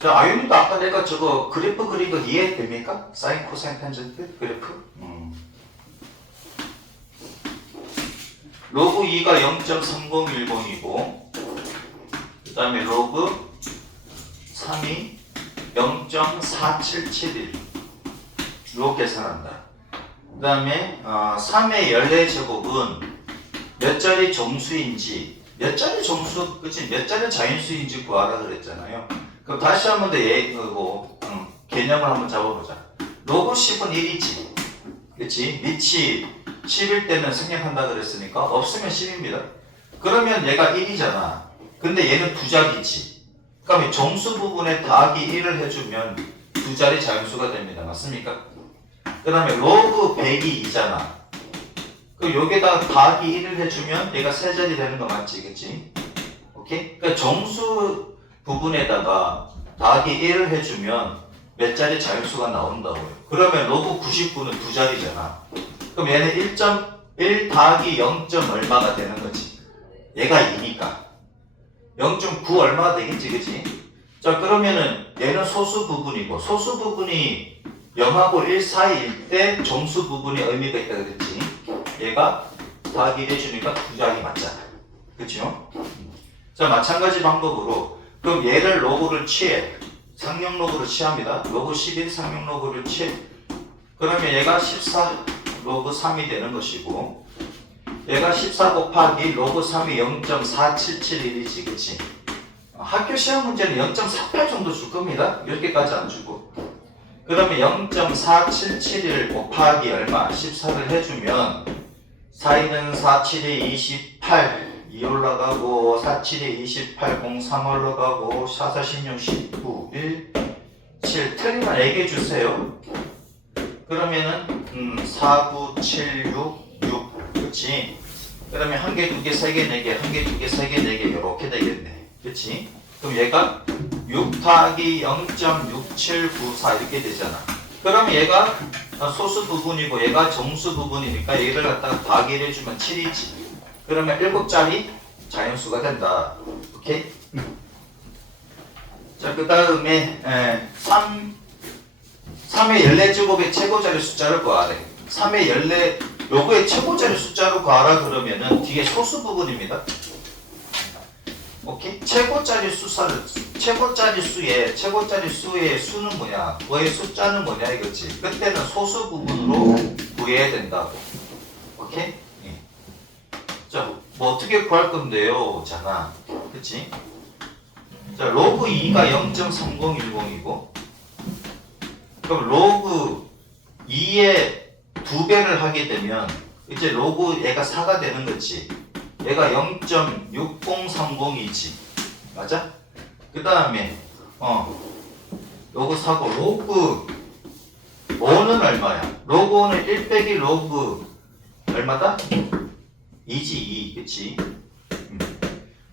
자, 아윤이도 아까 내가 저거 그래프 그린 거 이해됩니까? 사인, 코사인, 탄젠트 그래프? 로그 2가 0.3010이고 그 다음에 로그 3이 0.4771 로 계산한다. 그 다음에 3의 14제곱은 몇 자리 정수인지 몇 자리 정수, 그치? 몇 자리 자연수인지 구하라 그랬잖아요. 그럼 다시 한 번 더 개념을 한번 잡아보자. 로그 10은 1이지. 그치? 밑이 10일 때는 생략한다 그랬으니까 없으면 10입니다. 그러면 얘가 1이잖아. 근데 얘는 두 자리지. 그러면 정수 부분에 더하기 1을 해주면 두 자리 자연수가 됩니다. 맞습니까? 그 다음에 로그 100이 2잖아. 그럼 여기에다가 더하기 1을 해주면 얘가 세 자리 되는 거 맞지? 그치? 오케이? 그러니까 정수 부분에다가 더하기 1을 해주면 몇 자리 자연수가 나온다고요. 그러면 로그 99는 두 자리잖아. 그럼 얘는 1.1 더하기 0. 얼마가 되는 거지? 얘가 2니까 0.9 얼마가 되겠지, 그치? 자, 그러면은 얘는 소수 부분이고 소수 부분이 0하고 1 사이일 때 정수 부분이 의미가 있다 그랬지? 얘가 더하기 1 해주니까 두 자리 맞잖아. 그쵸? 자, 마찬가지 방법으로 그럼 얘를 로그를 취해. 상용 로그를 취합니다. 로그 11 상용 로그를 취해. 그러면 얘가 14 로그 3이 되는 것이고 얘가 14 곱하기 로그 3이 0.4771이지, 그치? 학교 시험 문제는 0.48 정도 줄 겁니다. 이렇게까지 안 주고. 그러면 0.4771 곱하기 얼마? 14를 해주면 4, 2는 4, 7에 28 2 올라가고 4, 7에 28 0, 3 올라가고 4, 4, 16, 19 1, 7 틀리면 얘기해 주세요. 그러면은 4, 9, 7, 6 그치? 그러면 한 개, 두 개, 세 개, 네 개, 한 개, 두 개, 세 개, 네 개 이렇게 되겠네. 그치? 그럼 얘가 6 더하기 0.6794 이렇게 되잖아. 그러면 얘가 소수 부분이고 얘가 정수 부분이니까 얘를 갖다가 더하기를 해주면 7이지. 그러면 7자리 자연수가 된다. 오케이? 자, 그 다음에 3의 14제곱의 최고자리 숫자를 구하래. 3의 14 요거의 최고자리 숫자로 구하라 그러면은 뒤에 소수 부분입니다. 오케이? 최고짜리 수의 수는 뭐냐? 그의 숫자는 뭐냐 이거지. 그때는 소수 부분으로 구해야 된다고. 오케이? 예. 자, 뭐 어떻게 구할 건데요? 잖아. 그치? 자, 로그 2가 0.3010이고 그럼 로그 2의 2배를 하게 되면 이제 로그 얘가 4가 되는 거지. 얘가 0.6030이지. 맞아? 그 다음에 로그 4고 로그 5는 얼마야? 로그 5는 1 빼기 로그 얼마다? 2지 2. 그치?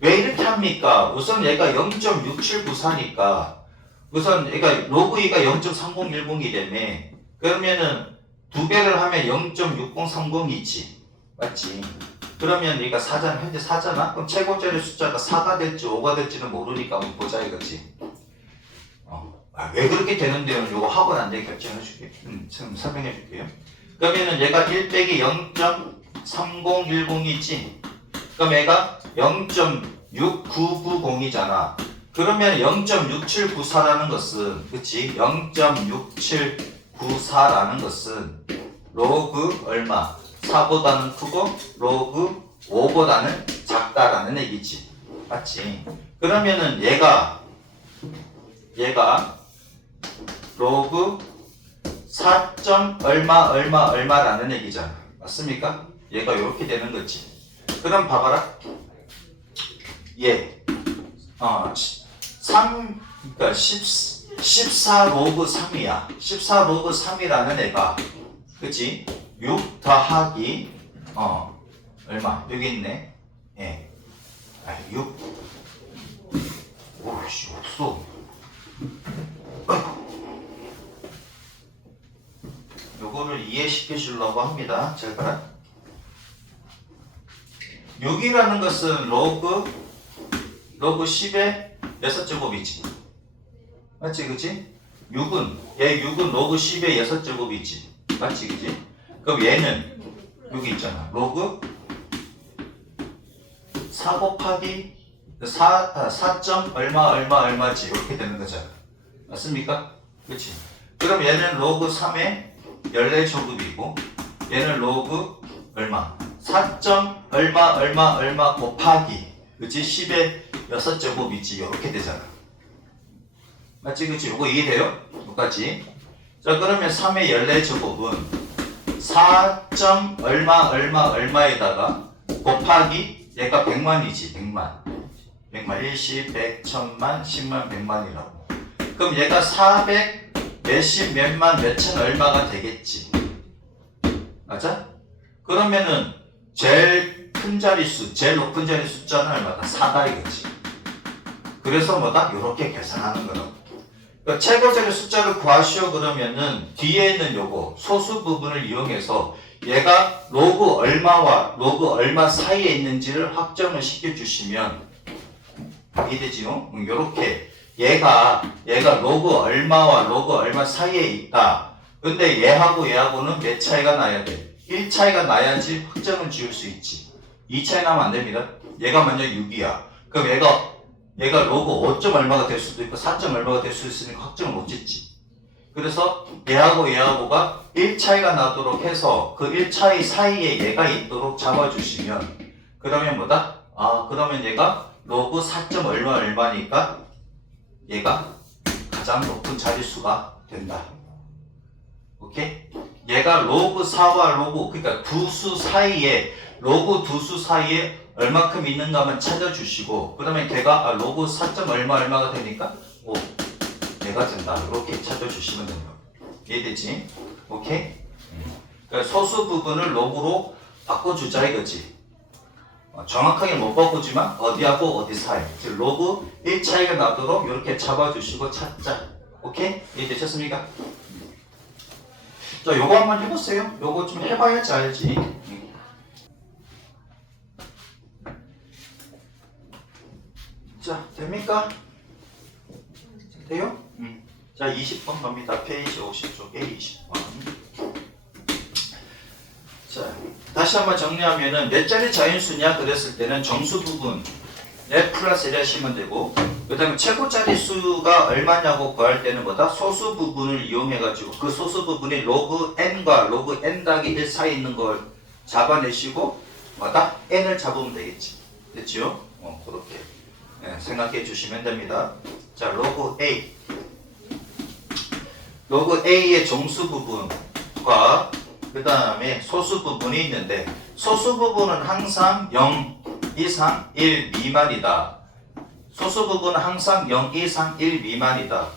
왜 이렇게 합니까? 우선 얘가 0.6794니까 우선 얘가 로그 2가 0.3010이 되네. 그러면은 2배를 하면 0.6030이지. 맞지? 그러면 얘가 4잖아. 현재 4잖아? 그럼 최고자리 숫자가 4가 될지 5가 될지는 모르니까 한번 보자 이거지. 왜 그렇게 되는데요? 이거 학원 안 돼 결정해 줄게. 지금 설명해 줄게요. 그러면은 얘가 1 빼기 0.3010이지. 그럼 얘가 0.6990이잖아. 그러면 0.6794라는 것은, 그치? 0.6794라는 것은 로그 얼마? 4보다는 크고 로그 5보다는 작다라는 얘기지. 맞지? 그러면은 얘가 로그 4. 얼마라는 얘기잖아. 맞습니까? 얘가 이렇게 되는 거지. 그럼 봐봐라. 얘 14 로그 3이야. 14 로그 3이라는 애가, 그치? 6 더하기 얼마? 여기 있네. 예. 6. 오씨 없어. 요거를 이해시켜 주려고 합니다. 잘 봐라. 6이라는 것은 로그 10의 6제곱이지. 맞지, 그치? 6은 로그 10의 6제곱이지. 맞지, 그치? 그럼 얘는 여기 있잖아. 로그 4 곱하기 4점 얼마지. 이렇게 되는 거잖아. 맞습니까? 그치? 그럼 얘는 로그 3의 14제곱이고 얘는 로그 얼마? 4점 얼마 곱하기 그치? 10의 6제곱이지. 이렇게 되잖아. 맞지? 그치? 요거 이해돼요? 여기까지. 자, 그러면 3의 14제곱은 4점 얼마에다가 곱하기 얘가 100만이지. 100만 10, 100, 1000만, 10만, 100만이라고. 그럼 얘가 400 몇십 몇만 몇천 얼마가 되겠지. 맞아? 그러면은 제일 큰 자릿수, 제일 높은 자리 숫자는 얼마다? 4다 이거지. 그래서 뭐다? 이렇게 계산하는 거라고. 그러니까 최고자리 숫자를 구하시오 그러면은 뒤에 있는 요거 소수 부분을 이용해서 얘가 로그 얼마와 로그 얼마 사이에 있는지를 확정을 시켜주시면 이해되지요? 요렇게 얘가 로그 얼마와 로그 얼마 사이에 있다. 근데 얘하고는 몇 차이가 나야 돼? 1 차이가 나야지 확정을 지을 수 있지. 2 차이 나면 안 됩니다. 얘가 먼저 6이야. 그럼 얘가 로그 5점 얼마가 될 수도 있고 4점 얼마가 될 수 있으니까 확정을 못 짓지. 그래서 얘하고가 1 차이가 나도록 해서 그 1 차이 사이에 얘가 있도록 잡아주시면 그러면 뭐다? 그러면 얘가 로그 4점 얼마니까 얘가 가장 높은 자릿수가 된다. 오케이? 얘가 로그 4와 로그 그러니까 로그 두 수 사이에 얼마큼 있는가만 찾아주시고 그러면 걔가 로그 4점 얼마가 되니까 5 얘가 된다. 이렇게 찾아주시면 됩니다. 이해되지? 오케이? 그러니까 소수 부분을 로그로 바꿔주자 이거지. 정확하게 못 바꾸지만 어디하고 어디 사이 즉 로그 1 차이가 나도록 이렇게 잡아주시고 찾자. 오케이? 이해되셨습니까? 자, 요거 한번 해보세요. 요거 좀 해봐야지 알지. 자, 됩니까? 돼요? 자, 20번 갑니다. 페이지 50쪽에 20번. 자, 다시 한번 정리하면은 몇 자리 자연수냐 그랬을 때는 정수 부분 플러스 1 하시면 되고 그 다음에 최고 자릿수가 얼마냐고 구할 때는 뭐다? 소수 부분을 이용해가지고 그 소수 부분이 로그 n과 로그 n 더하기 1 사이에 있는 걸 잡아내시고 뭐다? n을 잡으면 되겠지. 됐죠? 그렇게 생각해 주시면 됩니다. 자, 로그 a 로그 a의 정수 부분과 그 다음에 소수 부분이 있는데 소수 부분은 항상 0 이상 1 미만이다. 소수 부분은 항상 0 이상 1 미만이다.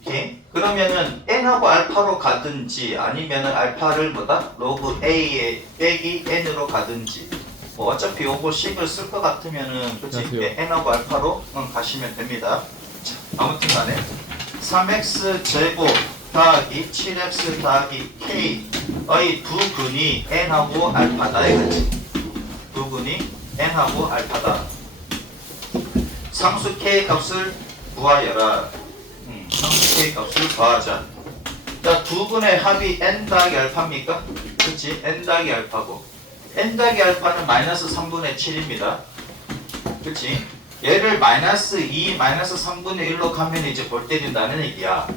오케이? 그러면은 n하고 알파로 가든지 아니면은 알파를 뭐다? 로그 a에 빼기 n으로 가든지 뭐 어차피 요거 식을 쓸 것 같으면은 그치? n하고 알파로 가시면 됩니다. 자, 아무튼 간에 3x 제곱 더하기 7x 더하기 k의 부근이 n하고 알파다 이거지. 부근이 n하고 알파다. 상수 k 값을 구하여라. 상수 k 값을 구하자. 자, 부근의 합이 n 더하기 알파입니까? 그치? n 더하기 알파고 n 더하기 알파는 마이너스 3분의 7입니다. 그치? 얘를 마이너스 2, 마이너스 3분의 1로 가면 이제 볼 때린다는 얘기야.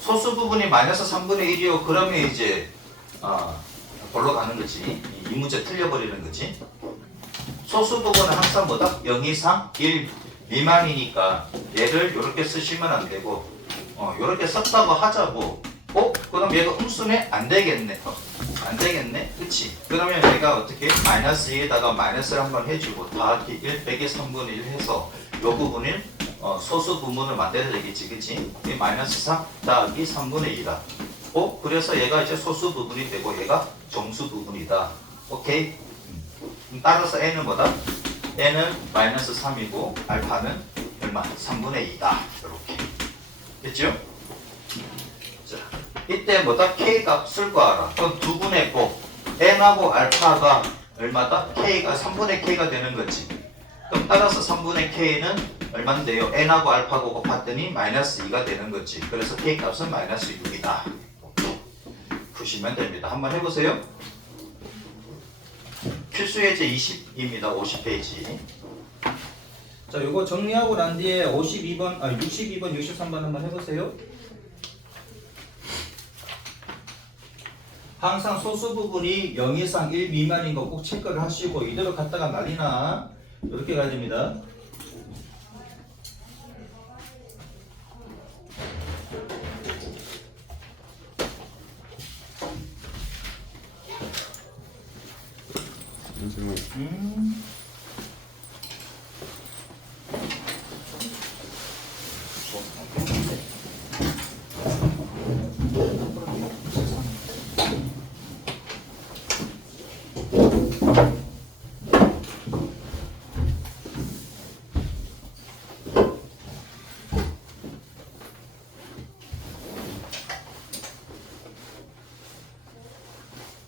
소수 부분이 마이너스 3분의 1이요. 그러면 이제 볼로 가는 거지. 이 문제 틀려버리는 거지. 소수 부분은 항상 뭐다? 0 이상 1 미만이니까 얘를 이렇게 쓰시면 안 되고 이렇게 썼다고 하자고. 그럼 얘가 음수네? 안 되겠네. 안 되겠네? 그치? 그러면 얘가 어떻게? 마이너스 2에다가 마이너스를 한번 해주고 더하기 1 빼기 3분의 1 해서 요 부분을 소수 부분을 만들어야 되겠지, 그치? 이 마이너스 3 더하기 3분의 2다. 그래서 얘가 이제 소수 부분이 되고 얘가 정수 부분이다. 오케이? 따라서 n은 뭐다? n은 마이너스 3이고 알파는 얼마? 3분의 2다. 이렇게. 됐죠? 자, 이때 뭐다? k 값을 구하라. 그럼 두 분의 곱 n하고 알파가 얼마다? k가 3분의 k가 되는 거지. 그럼 따라서 3분의 k는 얼마인데요? n하고 알파고 곱했더니 마이너스 2가 되는 거지. 그래서 k 값은 마이너스 6이다. 푸시면 됩니다. 한번 해보세요. 필수 예제 20입니다. 50페이지. 자, 요거 정리하고 난 뒤에 62번, 62번, 63번 한번 해보세요. 항상 소수 부분이 0 이상 1 미만인 거 꼭 체크를 하시고 이대로 갔다가 난리나 이렇게 가야 됩니다.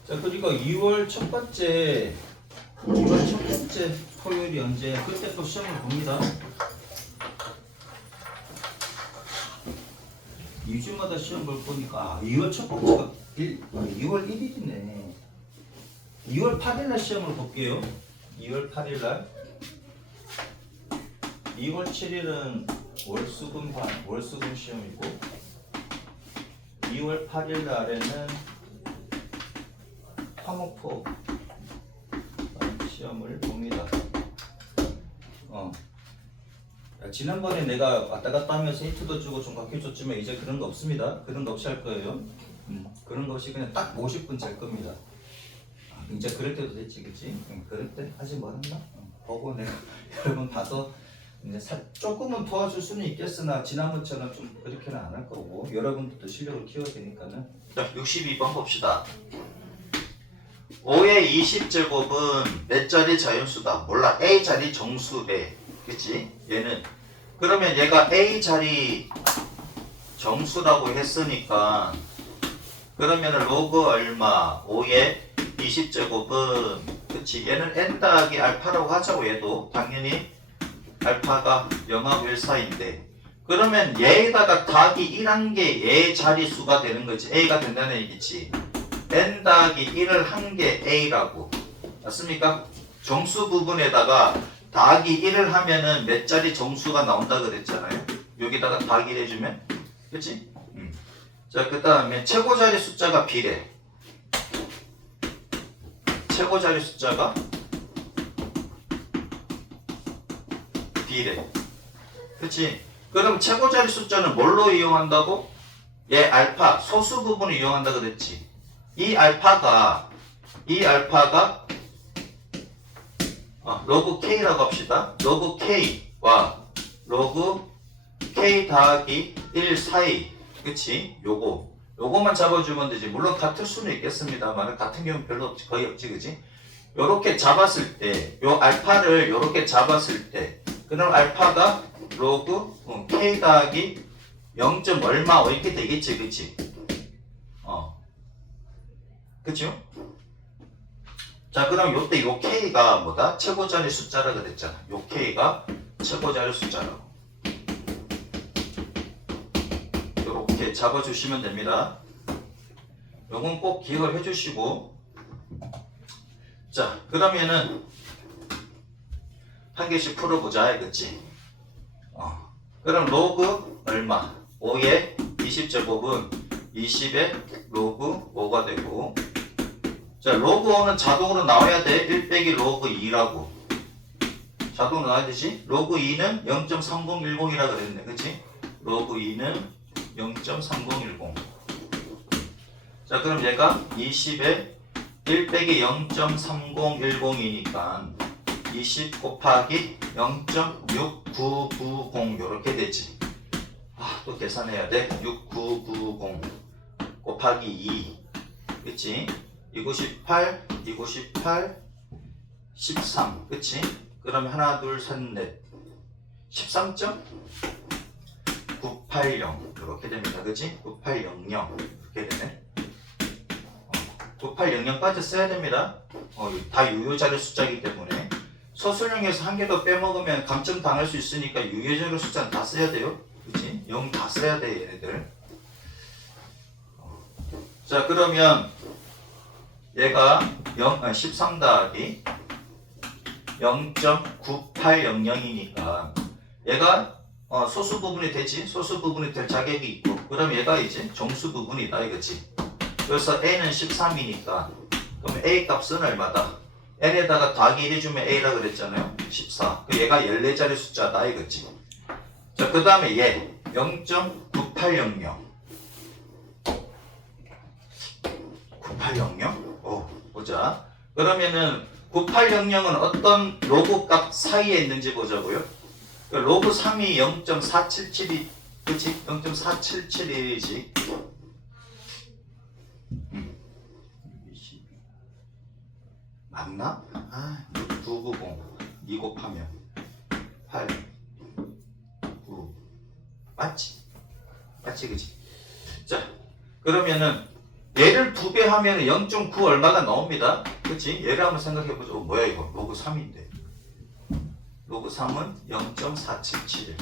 자, 그리고 2월 첫 번째 토요일이 언제? 그때 또 시험을 봅니다. 2주마다 시험 볼 거니까 2월 첫 번째가 2월 1일이네. 2월 8일날 시험을 볼게요. 2월 8일날. 2월 7일은 월수금 시험이고 2월 8일날에는 화목포 시험을 봅니다. 지난번에 내가 왔다 갔다 하면서 힌트도 주고 좀 가르쳐줬지만 이제 그런 거 없습니다. 그런 거 없이 할 거예요. 그런 거 없이 그냥 딱 50분 잘 겁니다. 이제 그럴 때도 됐지, 그치? 그럴 때 아직 멀었나? 보고 내가 여러분 봐서 이제 조금은 도와줄 수는 있겠으나 지난번처럼 좀 그렇게는 안 할 거고 여러분들도 실력을 키워야 되니까는. 자, 62번 봅시다. 5의 20제곱은 몇 자리 자연수다? 몰라. A 자리 정수래. 그치? 얘는. 그러면 얘가 A 자리 정수라고 했으니까 그러면 로그 얼마? 5의 20제곱은 그치? 얘는 n 더하기 알파라고 하자고. 얘도 당연히 알파가 0하고 1 사이인데 그러면 얘에다가 더하기 1한 게 얘 자리수가 되는 거지. A가 된다는 얘기지. n 더하기 1을 한 게 A라고. 맞습니까? 정수 부분에다가 더하기 1을 하면은 몇 자리 정수가 나온다 그랬잖아요. 여기다가 더하기를 해주면. 그치? 자, 그 다음에 최고 자리 숫자가 B래. 최고 자리 숫자가 B래. 그치? 그럼 최고 자리 숫자는 뭘로 이용한다고? 얘 알파, 소수 부분을 이용한다 그랬지. 이 알파가 로그 K라고 합시다. 로그 K와 로그 K 더하기 1 사이. 그치? 요거만 잡아주면 되지. 물론 같을 수는 있겠습니다만 같은 경우는 별로 거의 없지, 그치? 요렇게 잡았을 때, 요 알파를 요렇게 잡았을 때, 그럼 알파가 로그 K 더하기 0. 얼마 이렇게 되겠지, 그치? 그쵸? 자, 그럼 요때 요 K가 뭐다? 최고 자리 숫자라 그랬잖아. 요 K가 최고 자리 숫자라고. 요렇게 잡아주시면 됩니다. 요건 꼭 기억을 해주시고. 자, 그러면은 한 개씩 풀어보자, 그치? 그럼 로그 얼마? 5의 20제곱은 20의 로그 5가 되고 자, 로그 5는 자동으로 나와야 돼. 1 빼기 로그 2라고. 자동으로 나와야 되지? 로그 2는 0.3010이라 그랬네. 그치? 로그 2는 0.3010. 자, 그럼 얘가 20에 1 빼기 0.3010이니까 20 곱하기 0.6990 요렇게 되지. 또 계산해야 돼. 6990 곱하기 2. 그치? 이곳이 8, 이곳이 8, 13. 그치? 그러면 하나, 둘, 셋, 넷. 13.980 이렇게 됩니다. 그치? 9800 이렇게 되네. 9800까지 써야 됩니다. 다 유효자리 숫자이기 때문에. 소수령에서 한 개 더 빼먹으면 감점 당할 수 있으니까 유효적으로 숫자는 다 써야 돼요. 그치? 0 다 써야 돼, 얘네들. 자, 그러면 얘가 13 더하기 0.9800이니까 얘가 소수 부분이 되지. 소수 부분이 될 자격이 있고, 그럼 얘가 이제 정수 부분이다 이거지. 그래서 a는 13이니까 그럼 a 값은 얼마다? n에다가 더하기 1 해주면 a라 그랬잖아요. 14. 얘가 14자리 숫자다 이거지. 자, 그 다음에 얘 0.9800. 9800? 보자. 그러면은 9800은 어떤 로그 값 사이에 있는지 보자고요. 로그 3이 0.477이 그치? 0.477이지. 맞나? 990 2 곱하면 8 9 맞지? 맞지 그치? 자, 그러면은 얘를 2배 하면 0.9 얼마가 나옵니다. 그치? 얘를 한번 생각해보자. 뭐야 이거? 로그 3인데 로그 3은 0.477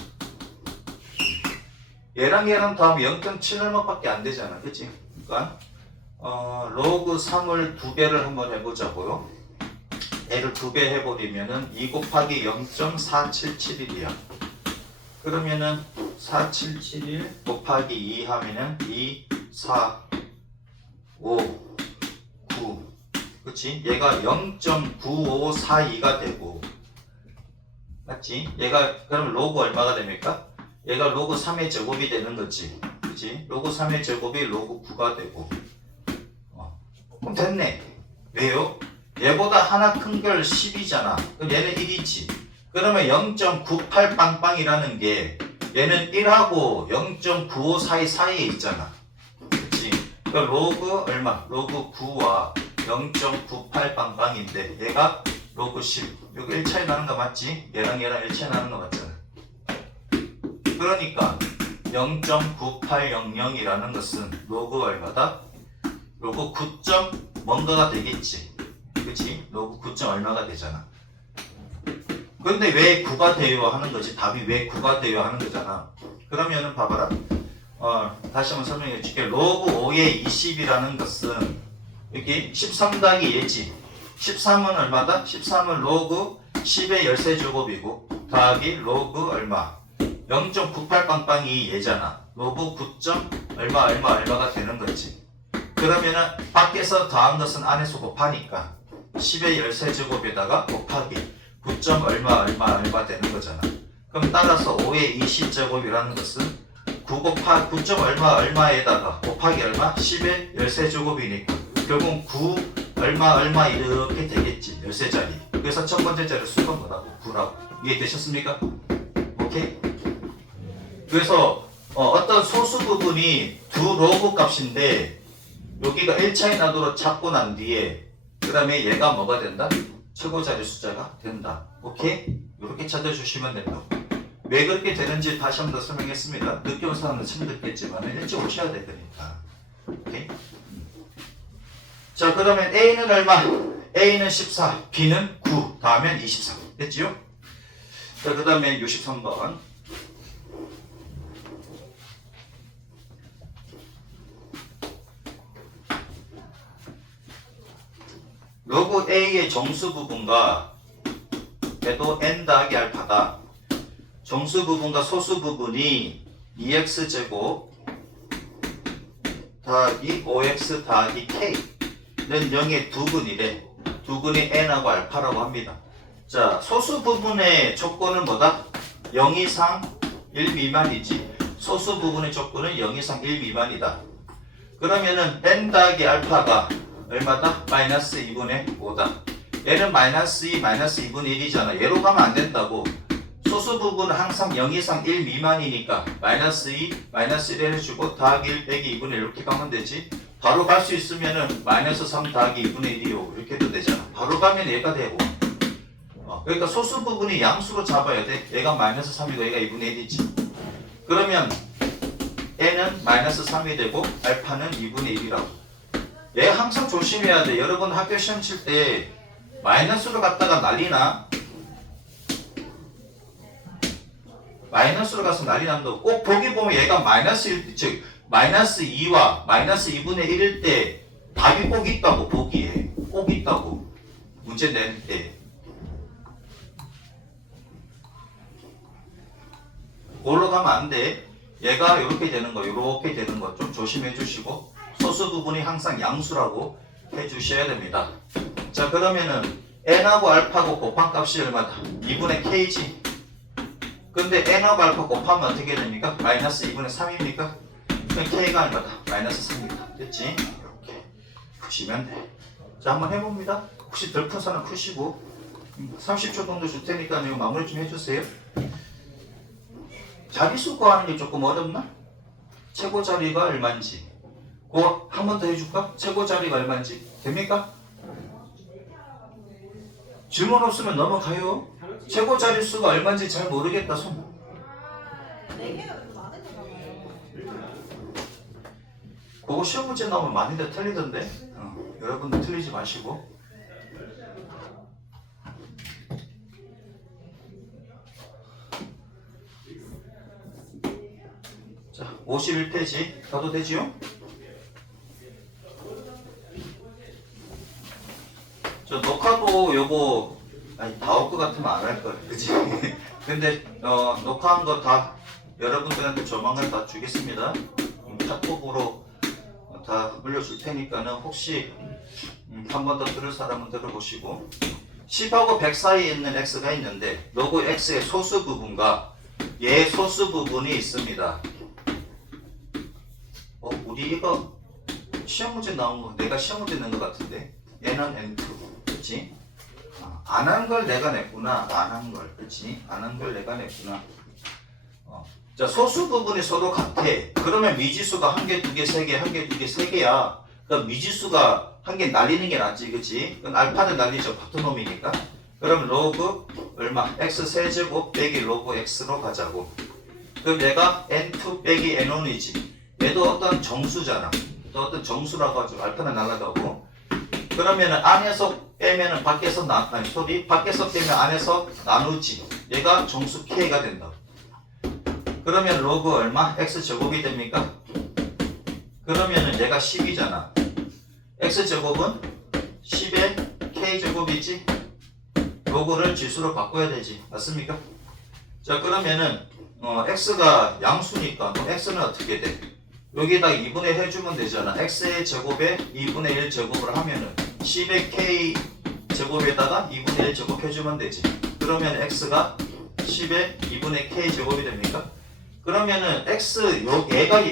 얘랑 더하면 0.7 얼마밖에 안 되잖아. 그치? 그러니까 로그 3을 2배를 한번 해보자고요. 얘를 2배 해버리면은 2 곱하기 0.477이야. 그러면은 4771 곱하기 2 하면은 2, 4, 5, 9 그치? 얘가 0.9542가 되고 맞지? 얘가 그럼 로그 얼마가 됩니까? 얘가 로그 3의 제곱이 되는 거지. 그치? 로그 3의 제곱이 로그 9가 되고 그럼 됐네. 왜요? 얘보다 하나 큰 걸 10이잖아. 그럼 얘는 1이지. 그러면 0.98 빵빵이라는 게 얘는 1하고 0.95 사이에 있잖아. 그치? 그러니까 로그 얼마? 로그 9와 0.98 빵빵인데 얘가 로그 10. 여기 1 차이 나는 거 맞지? 얘랑 1 차이 나는 거 맞잖아. 그러니까 0.9800이라는 것은 로그 얼마다? 로그 9. 뭔가가 되겠지. 그치? 로그 9. 얼마가 되잖아. 근데 왜 9가 돼요 하는 거지. 답이 왜 9가 돼요 하는 거잖아. 그러면은 봐봐라. 다시 한번 설명해 줄게. 로그 5의 20이라는 것은 여기 13 더하기 얘지. 13은 얼마다? 13은 로그 10의 13제곱이고 더하기 로그 얼마? 0.98 빵빵이 얘잖아. 로그 9. 얼마가 되는 거지. 그러면은 밖에서 더한 것은 안에서 곱하니까 10의 13제곱에다가 곱하기 9. 얼마 되는 거잖아. 그럼 따라서 5의 20제곱이라는 것은 9 얼마에다가 곱하기 얼마? 10의 13제곱이니까 결국 9 얼마 이렇게 되겠지. 13자리. 그래서 첫 번째 자리 수가 뭐라고? 9라고. 이해되셨습니까? 오케이? 그래서 어떤 소수 부분이 두 로그 값인데 여기가 1 차이 나도록 잡고 난 뒤에 그 다음에 얘가 뭐가 된다? 최고 자리 숫자가 된다. 오케이? 이렇게 찾아주시면 된다. 왜 그렇게 되는지 다시 한 번 더 설명했습니다. 늦게 온 사람은 처음 듣겠지만 일찍 오셔야 되니까. 오케이? 자, 그러면 A는 얼마? A는 14, B는 9, 다음엔 23. 됐지요? 자, 그 다음에 63번. 로그 A의 정수 부분과 얘도 n 더하기 알파다. 정수 부분과 소수 부분이 2x제곱 더하기 5x 더하기 k는 0의 두근이래. 두근이 n하고 알파라고 합니다. 자, 소수 부분의 조건은 뭐다? 0 이상 1 미만이지. 소수 부분의 조건은 0 이상 1 미만이다. 그러면은 n 더하기 알파가 얼마다? 마이너스 2분의 5다. 얘는 마이너스 2, 마이너스 2분의 1이잖아. 얘로 가면 안 된다고. 소수 부분은 항상 0 이상 1 미만이니까 마이너스 2, 마이너스 1 해주고 더하기 1 빼기 2분의 1 이렇게 가면 되지. 바로 갈 수 있으면은 마이너스 3 더하기 2분의 1이요. 이렇게 해도 되잖아. 바로 가면 얘가 되고. 그러니까 소수 부분이 양수로 잡아야 돼. 얘가 마이너스 3이고 얘가 2분의 1이지. 그러면 n은 마이너스 3이 되고 알파는 2분의 1이라고. 얘 항상 조심해야 돼. 여러분 학교 시험 칠 때 마이너스로 갔다가 난리나? 마이너스로 가서 난리 난다고. 꼭 보기 보면 얘가 마이너스 1, 즉 마이너스 2와 마이너스 2분의 1일 때 답이 꼭 있다고. 보기에 꼭 있다고. 문제 낼 때. 그걸로 가면 안 돼. 얘가 이렇게 되는 거, 이렇게 되는 거 좀 조심해 주시고, 소수 부분이 항상 양수라고 해 주셔야 됩니다. 자, 그러면은 n하고 알파고 곱한 값이 얼마다? 2분의 k지. 근데 n하고 알파 곱하면 어떻게 됩니까? 마이너스 2분의 3입니까? 그럼 k가 얼마다? 마이너스 3이다. 됐지? 이렇게 푸시면 돼. 자, 한번 해봅니다. 혹시 덜 푼 사람 푸시고 30초 정도 줄 테니까 이거 마무리 좀 해주세요. 자리수 구하는 게 조금 어렵나? 최고 자리가 얼마인지. 그거 한 번 더 해줄까? 최고 자리가 얼마인지. 됩니까? 질문 없으면 넘어가요. 최고 자릿수가 얼마인지 잘 모르겠다. 손. 4개가 너무 많으잖아요. 그거 시험 문제 나오면 많이들 틀리던데. 여러분들 틀리지 마시고. 자, 51페이지 가도 되지요? 저 녹화도 요거 다 올 것 같으면 안 할 거야, 그치? 근데 녹화한 거 다 여러분들한테 조만간 다 주겠습니다. 카톡으로 다 올려줄 테니까는 혹시 한 번 더 들을 사람은 들어보시고. 10하고 100 사이에 있는 x가 있는데 로그 x의 소수 부분과 얘의 소수 부분이 있습니다. 우리 이거 시험 문제 나온 거 내가 시험 문제 낸 것 같은데. 얘는 n2, 그치? 안 한 걸 내가 냈구나. 안 한 걸, 그치? 안 한 걸 내가 냈구나. 자, 소수 부분이 서로 같아. 그러면 미지수가 한 개, 두 개, 세 개, 한 개, 두 개, 세 개야. 그럼 미지수가 한 개 날리는 게 낫지, 그치? 그럼 알파는 날리죠. 같은 놈이니까. 그럼 로그 얼마? x 세제곱 빼기 로그 x로 가자고. 그럼 얘가 n2 빼기 n1이지. 얘도 어떤 정수잖아. 또 어떤 정수라고 하죠. 알파는 날아가고. 그러면은 안에서 빼면은 밖에서 밖에서 빼면 안에서 나누지. 얘가 정수 k가 된다. 그러면 로그 얼마? x 제곱이 됩니까? 그러면은 얘가 10이잖아. x 제곱은 10의 k 제곱이지. 로그를 지수로 바꿔야 되지. 맞습니까? 자, 그러면은 x가 양수니까 x는 어떻게 돼? 여기다 2분의 1 해주면 되잖아. x의 제곱에 2분의 1 제곱을 하면은 10의 k 제곱에다가 2분의 1 제곱 해주면 되지. 그러면 x가 10의 2분의 k 제곱이 됩니까? 그러면은 얘가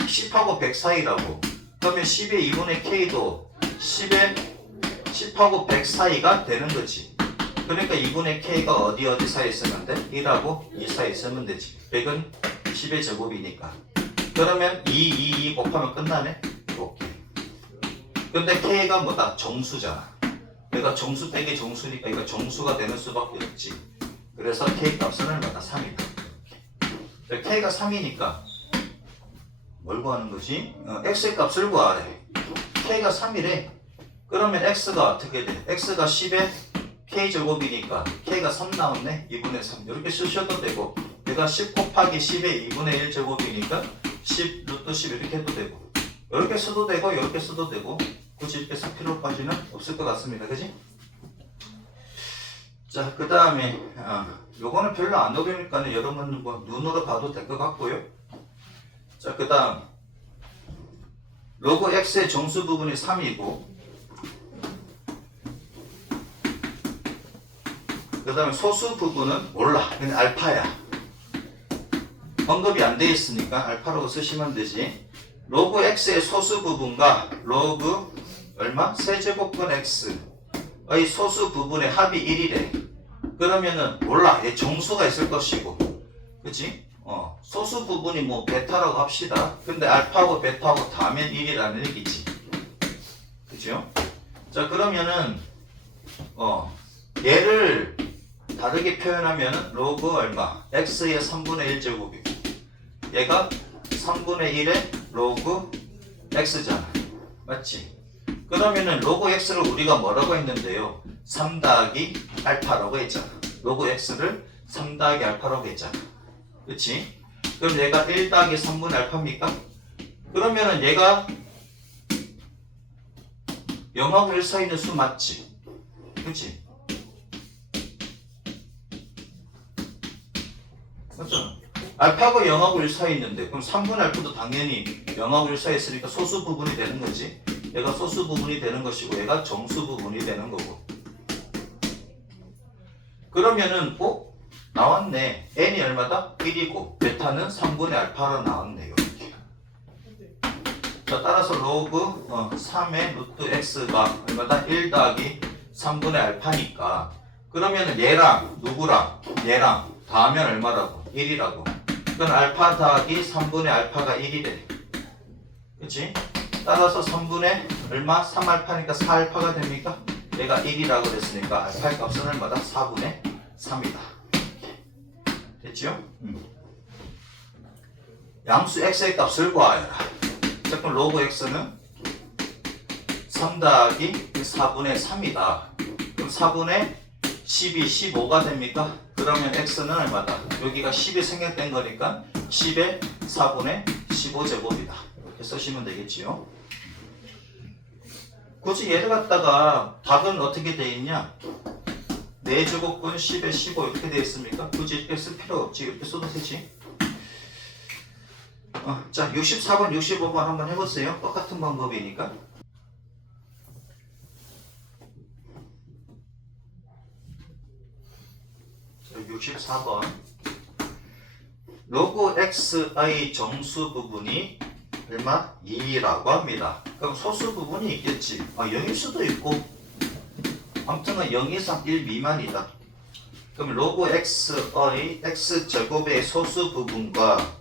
10하고 100 사이라고. 그러면 10의 2분의 k도 10하고 100 사이가 되는 거지. 그러니까 2분의 k가 어디 사이에 쓰면 돼? 1하고 2 사이에 쓰면 되지. 100은 10의 제곱이니까. 그러면 2 곱하면 끝나네? 오케이. 근데 k가 뭐다? 정수잖아. 내가 정수 빼기 정수니까 이거 정수가 되는 수밖에 없지. 그래서 k 값은 얼마다? 3이다. k가 3이니까 뭘 구하는 거지? x의 값을 구하래. k가 3이래. 그러면 x가 어떻게 돼? x가 10의 k제곱이니까 k가 3 나왔네? 2분의 3 이렇게 쓰셔도 되고, 내가 10 곱하기 10의 2분의 1제곱이니까 10 루트 10 이렇게 해도 되고, 이렇게 써도 되고 이렇게 써도 되고, 굳이 이렇게 쓸 필요까지는 없을 것 같습니다. 그지? 자, 그 다음에 요거는 별로 안 어려우니까 여러분 뭐 눈으로 봐도 될 것 같고요. 자, 그 다음 로그 x의 정수 부분이 3이고, 그 다음에 소수 부분은 몰라. 그냥 알파야. 언급이 안 되어 있으니까 알파라고 쓰시면 되지. 로그 x의 소수 부분과 로그 얼마? 세제곱분 x의 소수 부분의 합이 1이래. 그러면은 몰라. 얘 정수가 있을 것이고, 그치? 소수 부분이 뭐 베타라고 합시다. 근데 알파하고 베타하고 다면 1이라는 얘기지. 그죠? 자, 그러면은 얘를 다르게 표현하면은 로그 얼마? x의 3분의 1제곱이고, 얘가 3분의 1의 로그 x잖아. 맞지? 그러면은 로그 x를 우리가 뭐라고 했는데요? 3 더하기 알파라고 했잖아. 로그 x를 3 더하기 알파라고 했잖아. 그치? 그럼 얘가 1 더하기 3분의 알파입니까? 그러면은 얘가 0하고 1 사이 있는 수 맞지? 그치? 맞잖아. 알파가 0하고 1 사이 있는데 그럼 3분의 알파도 당연히 0하고 1 사이 있으니까 소수 부분이 되는 거지. 얘가 소수 부분이 되는 것이고 얘가 정수 부분이 되는 거고. 그러면은 나왔네. n이 얼마다? 1이고 베타는 3분의 알파로 나왔네. 이렇게. 자, 따라서 로그 3의 루트 x가 얼마다? 1 더하기 3분의 알파니까 그러면은 얘랑 누구랑 얘랑 더하면 얼마라고? 1이라고. 그건 알파 더하기 3분의 알파가 1이 돼. 그치? 따라서 3분의 얼마? 3알파니까 4알파가 됩니까? 얘가 1이라고 됐으니까 알파의 값은 얼마다? 4분의 3이다. 됐죠? 양수 x의 값을 구하여라. 자, 그럼 로그 x는 3 더하기 4분의 3이다. 그럼 4분의 12, 15가 됩니까? 그러면 x는 얼마다? 여기가 10이 생략된 거니까 10의 4분의 15제곱이다. 이렇게 쓰시면 되겠지요. 굳이 얘를 갖다가 답은 어떻게 돼 있냐? 4제곱분 10에 15 이렇게 되어 있습니까? 굳이 이렇게 쓸 필요 없지. 이렇게 써도 되지. 자, 64번, 65번 한번 해보세요. 똑같은 방법이니까. 자, 64번. 로그 x의 정수 부분이 얼마? 2라고 합니다. 그럼 소수 부분이 있겠지. 0일 수도 있고 아무튼 0 이상 1 미만이다. 그럼 로그 x의 x제곱의 소수 부분과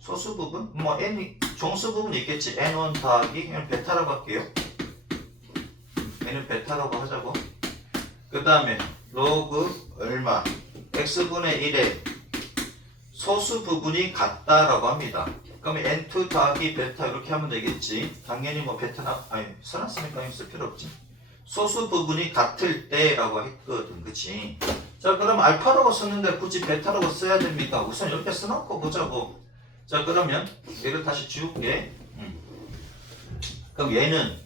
소수 부분? n이 정수 부분이 있겠지. n1 더하기 그냥 베타라고 할게요. n은 베타라고 하자고. 그 다음에 로그 얼마? x분의 1의 소수 부분이 같다라고 합니다. 그러면 n2 더하기 베타 이렇게 하면 되겠지. 당연히 베타나 써놨으니까 쓸 필요 없지. 소수 부분이 같을 때라고 했거든, 그치? 자, 그럼 알파라고 썼는데 굳이 베타라고 써야 됩니까? 우선 이렇게 써놓고 보자고. 자, 그러면 얘를 다시 지울게. 그럼 얘는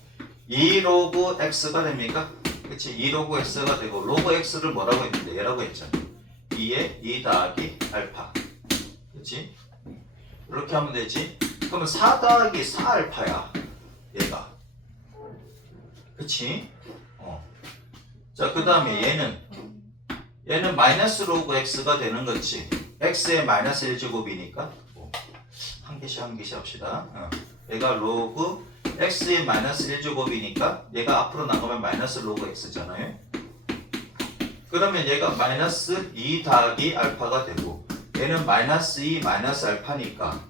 2로그 x가 됩니까? 그치? 2로그 x가 되고 로그 x를 뭐라고 했는데 얘라고 했잖아. 2에 2 더하기 알파. 그치? 이렇게 하면 되지. 그러면 4 더하기 4알파야 얘가. 그치? 자, 그 다음에 얘는 마이너스 로그 x가 되는 거지. x의 마이너스 1제곱이니까 한 개씩 합시다. 얘가 로그 x의 마이너스 1제곱이니까 얘가 앞으로 나가면 마이너스 로그 x잖아요. 그러면 얘가 마이너스 2 더하기 알파가 되고 얘는 마이너스 2 마이너스 알파니까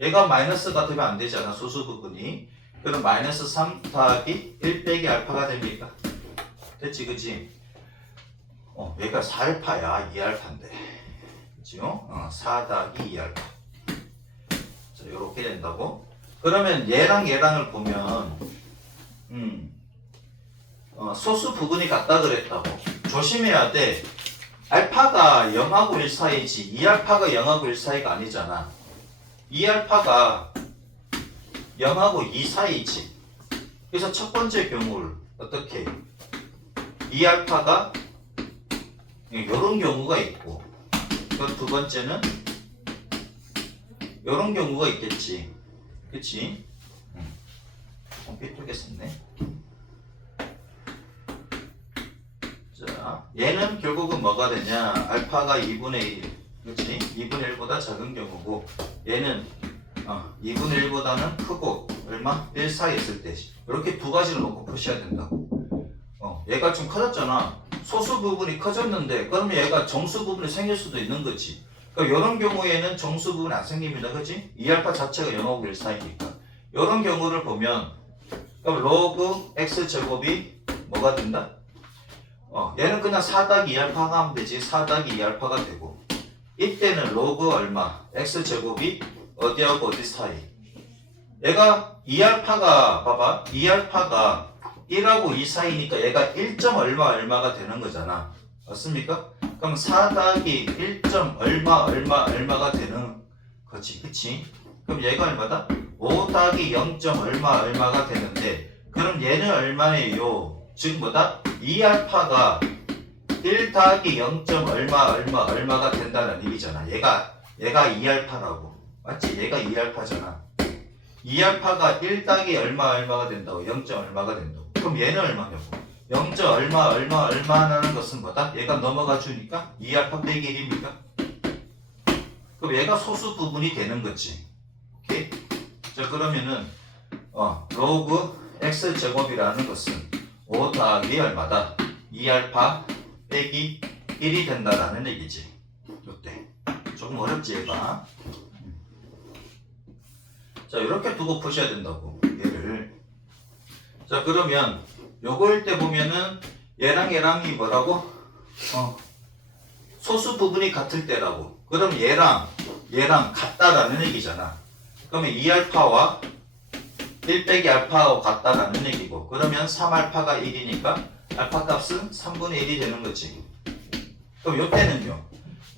얘가 마이너스가 되면 안 되잖아, 소수 부분이. 그럼 마이너스 3 더하기 1 빼기 알파가 됩니까? 됐지, 그치? 얘가 4알파야, 2알파인데. 그치요? 4 더하기 2알파. 자, 요렇게 된다고. 그러면 얘랑을 보면, 소수 부분이 같다 그랬다고. 조심해야 돼. 알파가 0하고 1 사이지 2알파가 0하고 1 사이가 아니잖아. 2알파가 0하고 2 사이지. 그래서 첫 번째 경우를 어떻게 2알파가 이런 경우가 있고 그럼 두 번째는 이런 경우가 있겠지. 그치? 삐뚤게 썼네. 자, 얘는 결국은 뭐가 되냐? 알파가 2분의 1, 그렇지? 2분의 1보다 작은 경우고 얘는 2분의 1보다는 크고 얼마? 1 사이 있을 때 이렇게 두 가지를 놓고 푸셔야 된다고. 얘가 좀 커졌잖아. 소수 부분이 커졌는데 그러면 얘가 정수 부분이 생길 수도 있는 거지. 그러니까 이런 경우에는 정수 부분이 안 생깁니다. 그렇지? 2알파 자체가 0하고 1 사이니까. 이런 경우를 보면 그럼 로그 x제곱이 뭐가 된다? 얘는 그냥 4 더하기 2알파가 하면 되지. 4 더하기 2알파가 되고 이때는 로그 얼마? x제곱이 어디하고 어디 사이? 얘가 2알파가 봐봐. 2알파가 1하고 2 사이니까 얘가 1점 얼마가 되는 거잖아. 맞습니까? 그럼 4 더하기 1. 얼마가 되는 거지. 그치? 그럼 얘가 얼마다? 5 더하기 0. 얼마가 되는데 그럼 얘는 얼마예요? 즉 뭐다? 2알파가 1 더하기 0. 얼마가 된다는 얘기잖아. 얘가 2알파라고. 맞지? 얘가 2알파잖아. 2알파가 1 더하기 얼마가 된다고? 0. 얼마가 된다고. 그럼 얘는 얼마냐고? 0. 얼마라는 것은 뭐다? 얘가 넘어가 주니까 2알파 빼기 1입니까? 그럼 얘가 소수 부분이 되는 거지. 오케이? 자, 그러면은 로그 x 제곱이라는 것은 5 더하기 얼마다? 2알파 빼기 1이 된다라는 얘기지. 이때 조금 어렵지 얘가. 자, 이렇게 두고 푸셔야 된다고 얘를. 자, 그러면 요거일 때 보면은 얘랑이 뭐라고? 소수 부분이 같을 때라고. 그럼 얘랑 같다라는 얘기잖아. 그러면 2알파와 1 빼기 알파하고 같다라는 얘기고, 그러면 3알파가 1이니까 알파 값은 3분의 1이 되는 거지. 그럼 요때는요?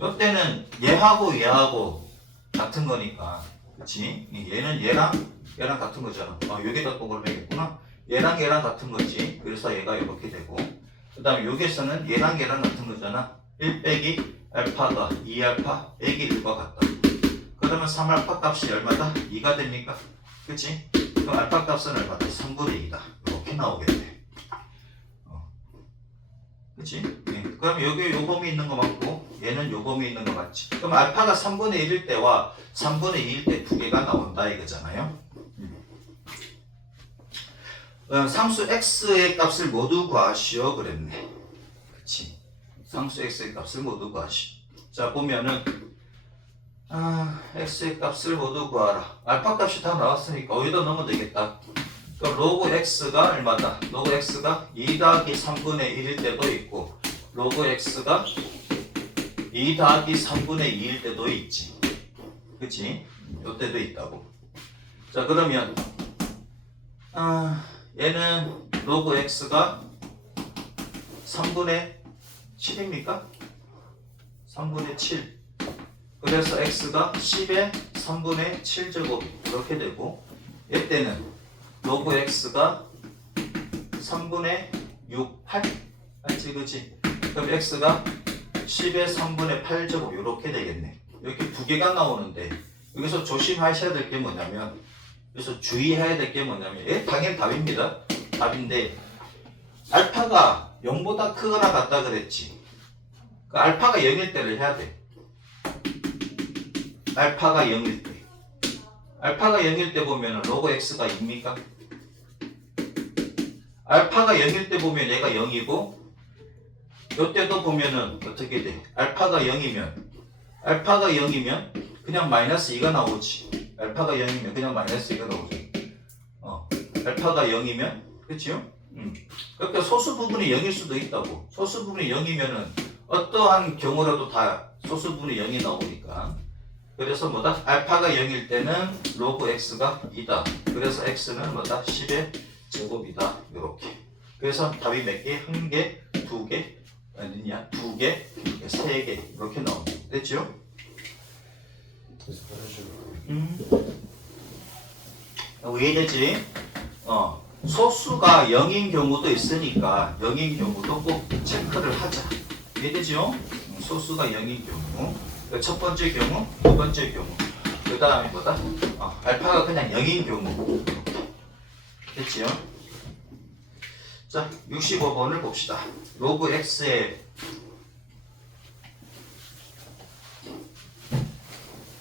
요때는 얘하고 같은 거니까, 그치? 얘는 얘랑 같은 거잖아. 여기다 또 그러겠구나. 얘랑 같은 거지. 그래서 얘가 이렇게 되고, 그 다음에 여기서는 얘랑 같은 거잖아. 1 빼기 알파가 2알파 빼기 1과 같다. 그러면 3알파 값이 얼마다? 2가 됩니까? 그치? 그럼 알파 값은 얼마다? 3분의 2다. 이렇게 나오겠네. 그치? 네. 그럼 여기 요 범위 있는 거 맞고 얘는 요 범위 있는 거 맞지? 그럼 알파가 3분의 1일 때와 3분의 2일 때 두 개가 나온다 이거잖아요. 상수 x의 값을 모두 구하시오 그랬네. 그치? 상수 x의 값을 모두 구하시오. 자, 보면은 x의 값을 모두 구하라. 알파 값이 다 나왔으니까 여기다 넣으면 되겠다. 그럼 로그 x가 얼마다? 로그 x가 2 더하기 3분의 1일 때도 있고, 로그 x가 2 더하기 3분의 2일 때도 있지. 그치? 요때도 있다고. 자, 그러면 얘는 로그 x가 3분의 7입니까? 3분의 7. 그래서 x가 10의 3분의 7제곱 이렇게 되고, 얘때는 로그 x가 3분의 6, 8 맞지? 그치? 그럼 x가 10의 3분의 8제곱 이렇게 되겠네. 이렇게 두 개가 나오는데 여기서 조심하셔야 될 게 뭐냐면, 여기서 주의해야 될 게 뭐냐면, 당연히 답입니다. 답인데 알파가 0보다 크거나 같다 그랬지. 그 알파가 0일 때를 해야 돼. 알파가 0일 때. 알파가 0일 때 보면 로그 x가 2입니까? 알파가 0일 때 보면 얘가 0이고, 요때도 보면은 어떻게 돼? 알파가 0이면 그냥 마이너스 2가 나오지. 알파가 0이면 그냥 마이너스 2가 나오지. 알파가 0이면, 그치요? 그러니까 소수 부분이 0일 수도 있다고. 소수 부분이 0이면은 어떠한 경우라도 다 소수 부분이 0이 나오니까. 그래서 뭐다? 알파가 0일 때는 로그 x가 2다. 그래서 x는 뭐다? 10의 제곱이다. 이렇게. 그래서 답이 몇 개? 1개, 2개, 아니냐? 2개, 3개. 이렇게 나옵니다. 됐죠? 왜 되지? 소수가 0인 경우도 있으니까 0인 경우도 꼭 체크를 하자. 이해되죠? 소수가 0인 경우, 첫 번째 경우, 두 번째 경우, 그 다음에 뭐다? 알파가 그냥 0인 경우. 됐지요? 자, 65번을 봅시다. 로그 x의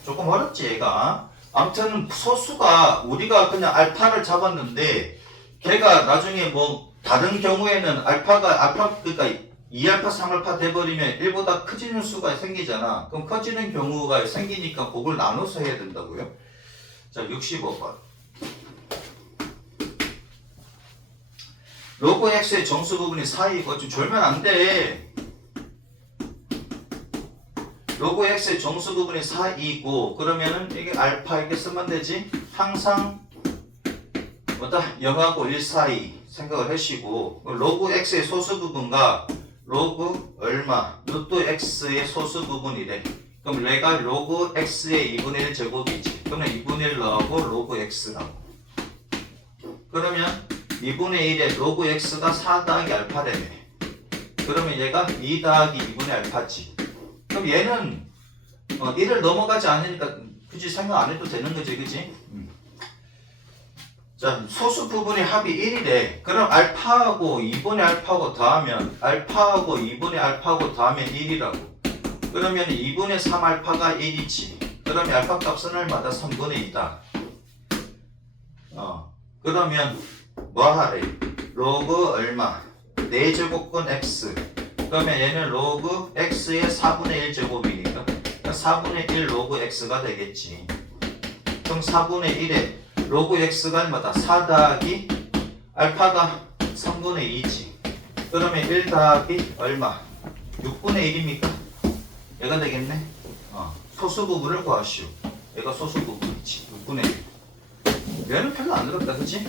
조금 어렵지 얘가. 아무튼 소수가 우리가 그냥 알파를 잡았는데 걔가 나중에 뭐 다른 경우에는 알파 그러니까 2알파 3알파 돼버리면 1보다 커지는 수가 생기잖아. 그럼 커지는 경우가 생기니까 그걸 나눠서 해야 된다고요. 자, 65번. 로그 x의 정수 부분이 4이고 좀 졸면 안 돼. 로그 x의 정수 부분이 4이고 그러면은 이게 알파 이렇게 쓰면 되지. 항상 뭐다? 0하고 1 사이 생각을 하시고, 로그 x의 소수 부분과 로그 얼마 루트 x의 소수 부분이래. 그럼 얘가 로그 x의 2분의 1 제곱이지. 그러면 2분의 1 넣고 로그 x라고. 그러면 2분의 1에 로그 x가 4 더하기 알파라며. 그러면 얘가 2 더하기 2분의 알파지. 그럼 얘는 1을 넘어가지 않으니까 굳이 생각 안 해도 되는 거지, 그치? 자, 소수 부분의 합이 1이래. 그럼 알파하고 2분의 알파하고 더하면 알파하고 2분의 알파하고 더하면 1이라고. 그러면 2분의 3 알파가 1이지. 그러면 알파 값은 얼마다? 3분의 2다. 그러면 뭐 하래? 로그 얼마? 4제곱근 x. 그러면 얘는 로그 x의 4분의 1제곱이니까 4분의 1 로그 x가 되겠지. 그럼 4분의 1에 로그 x가 얼마다? 4 더하기 알파가 3분의 2지. 그러면 1 더하기 얼마? 6분의 1입니까? 얘가 되겠네. 소수 부분을 구하시오. 얘가 소수 부분이지. 6분의 1. 얘는 별로 안 어렵다, 그치?